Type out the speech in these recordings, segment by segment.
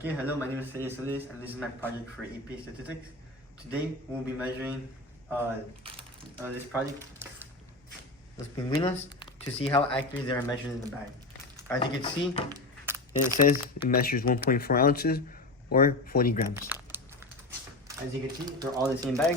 Okay, hello, my name is Solis and this is my project for AP Statistics. Today we'll be measuring this project, los pingüinos, to see how accurately they are measured in the bag. As you can see, it says it measures 1.4 ounces or 40 grams. As you can see, they're all the same bag.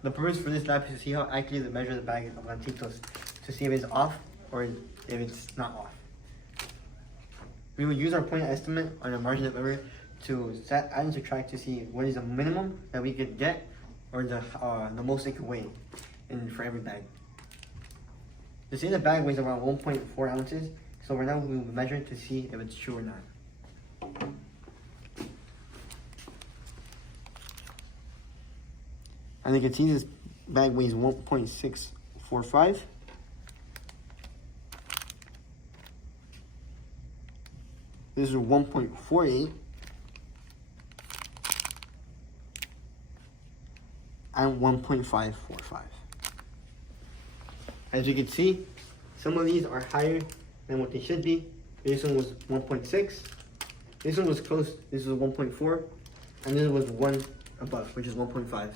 The purpose for this lab is to see how accurately they measure the bag of Lantitos, to see if it's off or if it's not off. We will use our point estimate on a margin of error to add and subtract to see what is the minimum that we could get or the most it could weigh for every bag. To say the bag weighs around 1.4 ounces, so right now we will measure it to see if it's true or not. And you can see this bag weighs 1.645. This is 1.48. And 1.545. As you can see, some of these are higher than what they should be. This one was 1.6. This one was close. This was 1.4. And this was one above, which is 1.5.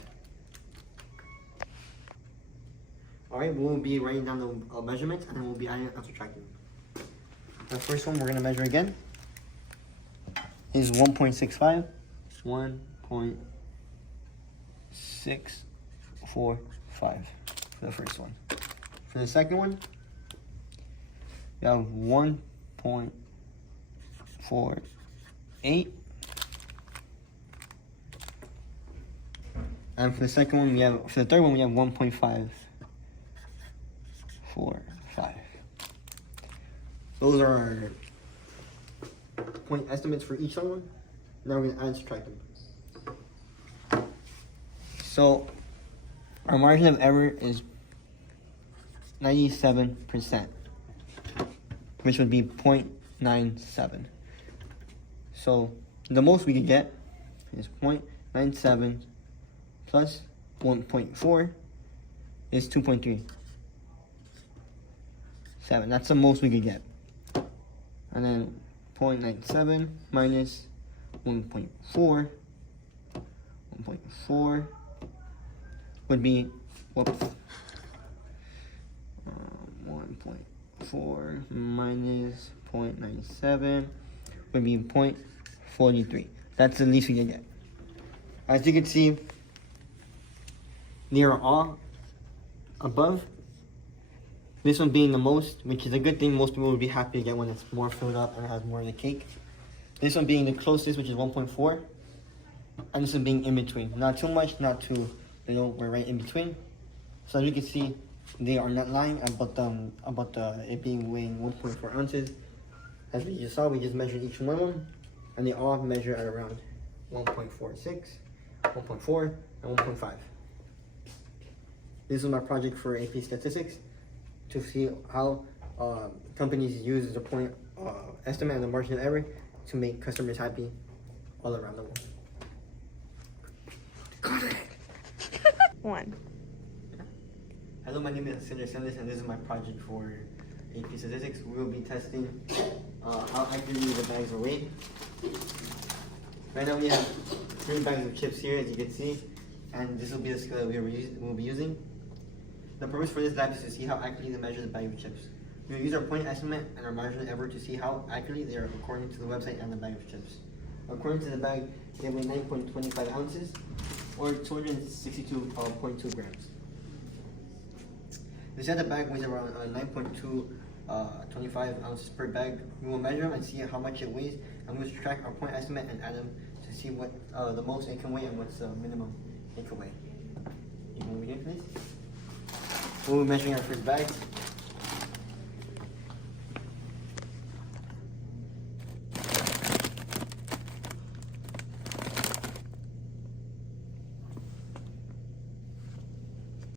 Alright, we'll be writing down the measurements and then we'll be adding and subtracting. The first one we're going to measure again is 1.65. 1.645 for the first one. For the second one, we have 1.48. And for the second one, for the third one, we have 1.545. Those are our point estimates for each one. Now we're going to add and subtract them. So our margin of error is 97%, which would be 0.97. So the most we could get is 0.97 plus 1.4 is 2.37. That's the most we could get. And then 0.97 minus 1.4 would be 1.4 minus 0.97 would be 0.43. That's the least we can get. As you can see, they are all above. This one being the most, which is a good thing. Most people would be happy to get one that's more filled up and has more of the cake. This one being the closest, which is 1.4. And this one being in between. Not too much, not too, we're right in between. So as you can see, they are not lying about it being weighing 1.4 ounces. As we just saw, we just measured each one of them. And they all measure at around 1.46, 1.4, and 1.5. This is my project for AP Statistics, to see how companies use the point estimate and the margin of error to make customers happy all around the world. Got it! 1. Hello, my name is Cinder Sanders and this is my project for AP Statistics. We will be testing how accurately the bags are weighed. Right now we have 3 bags of chips here, as you can see, and this will be the scale that we'll be using. The purpose for this lab is to see how accurately they measure the bag of chips. We will use our point estimate and our margin of error to see how accurately they are according to the website and the bag of chips. According to the bag, they weigh 9.25 ounces or 262.2 grams. They said the bag weighs around 9.25 ounces per bag. We will measure them and see how much it weighs, and we will subtract our point estimate and add them to see what the most it can weigh and what's the minimum it can weigh. You want me to do this? We'll be measuring our first bag.